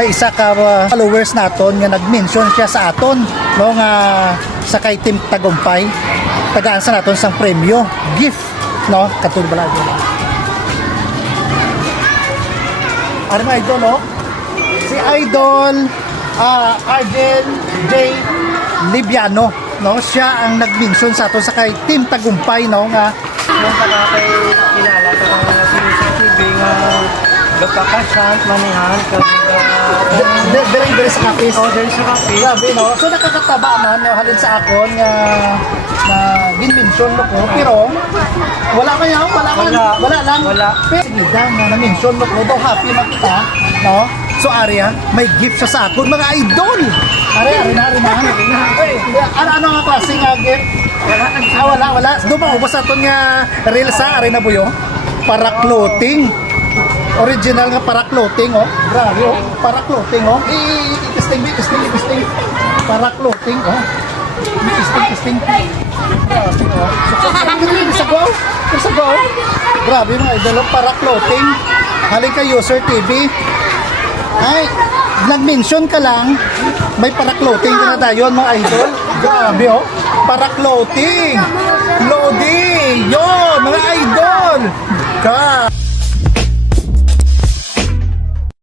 may isa ka followers naton nga nag-mention siya sa aton no nga sa kay Team Tagumpay tagaan sa naton sang premyo gift no katulad bala dito. Ano mga idol no? Si Idol Arden J. Libiano no siya ang nag-mention sa aton sa kay Team Tagumpay no nga yung kay kilala ka ng CCTV nga magpakasyan, manihan, very sa kapis. o dahil sa kape. Grabe no. So nakakataba man no halin sa akon nga na gin-mention mo ko pero wala man yan, wala lang. Wala. Pero sige na na-mention mo ko daw happy na kita no. So Arya, may gift siya sa akon mga idol. Ari na. Ano nga klase nga gift? Wala. Doon ubos aton nga reels sa Ari na buyo. Para clothing. Original nga para clothing oh. Grabe oh. Para clothing oh. Testing. Para clothing oh. Testing. Grabe oh. Sa go. Grabe mga idol para clothing. Halika ka user TV. Ay, nag-mention ka lang, may para clothing na tayo mga idol. Grabe oh, para clothing. Loading. Yo, mga idol. Ka.